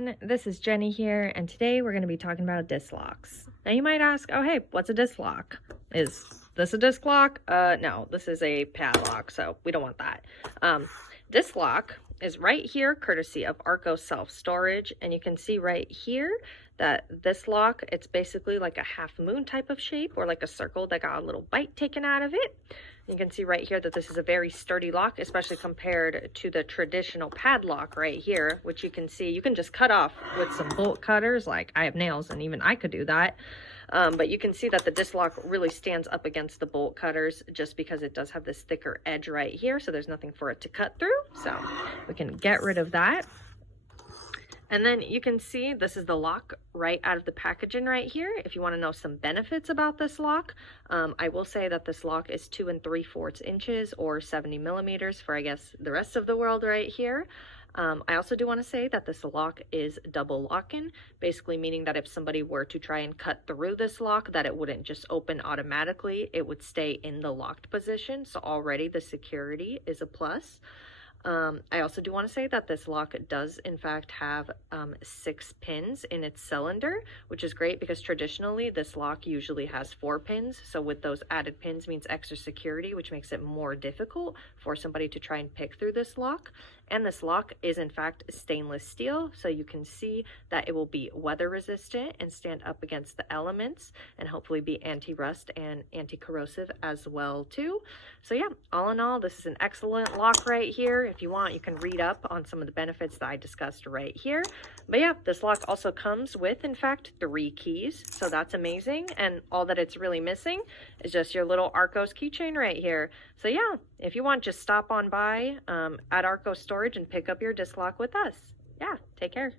everyone, this is Jenny here, and today we're going to be talking about disc locks. Now you might ask, oh hey, what's a disc lock? Is this a disc lock? No, this is a padlock, so we don't want that. Disc lock is right here, courtesy of Arco self-storage, and you can see right here that this lock, it's basically like a half moon type of shape, or like a circle that got a little bite taken out of it. You can see right here that this is a very sturdy lock, especially compared to the traditional padlock right here, which you can see you can just cut off with some bolt cutters. Like, I have nails and even I could do that. But you can see that the disc lock really stands up against the bolt cutters just because it does have this thicker edge right here, so there's nothing for it to cut through. So we can get rid of that. And then you can see this is the lock right out of the packaging right here. If you want to know some benefits about this lock, I will say that this lock is 2 3/4 inches or 70 millimeters for, I guess, the rest of the world right here. I also do want to say that this lock is double lock-in, basically meaning that if somebody were to try and cut through this lock, that it wouldn't just open automatically. It would stay in the locked position. So already the security is a plus. I also do want to say that this lock does in fact have 6 pins in its cylinder, which is great because traditionally this lock usually has 4 pins. So with those added pins means extra security, which makes it more difficult for somebody to try and pick through this lock. And this lock is in fact stainless steel, so you can see that it will be weather resistant and stand up against the elements, and hopefully be anti-rust and anti-corrosive as well too. So yeah, all in all, this is an excellent lock right here. If you want, you can read up on some of the benefits that I discussed right here. But yeah, this lock also comes with, in fact, 3 keys, so that's amazing. And all that it's really missing is just your little Arcos keychain right here. So yeah, if you want, just stop on by at Arco Storage and pick up your disc lock with us. Yeah, take care.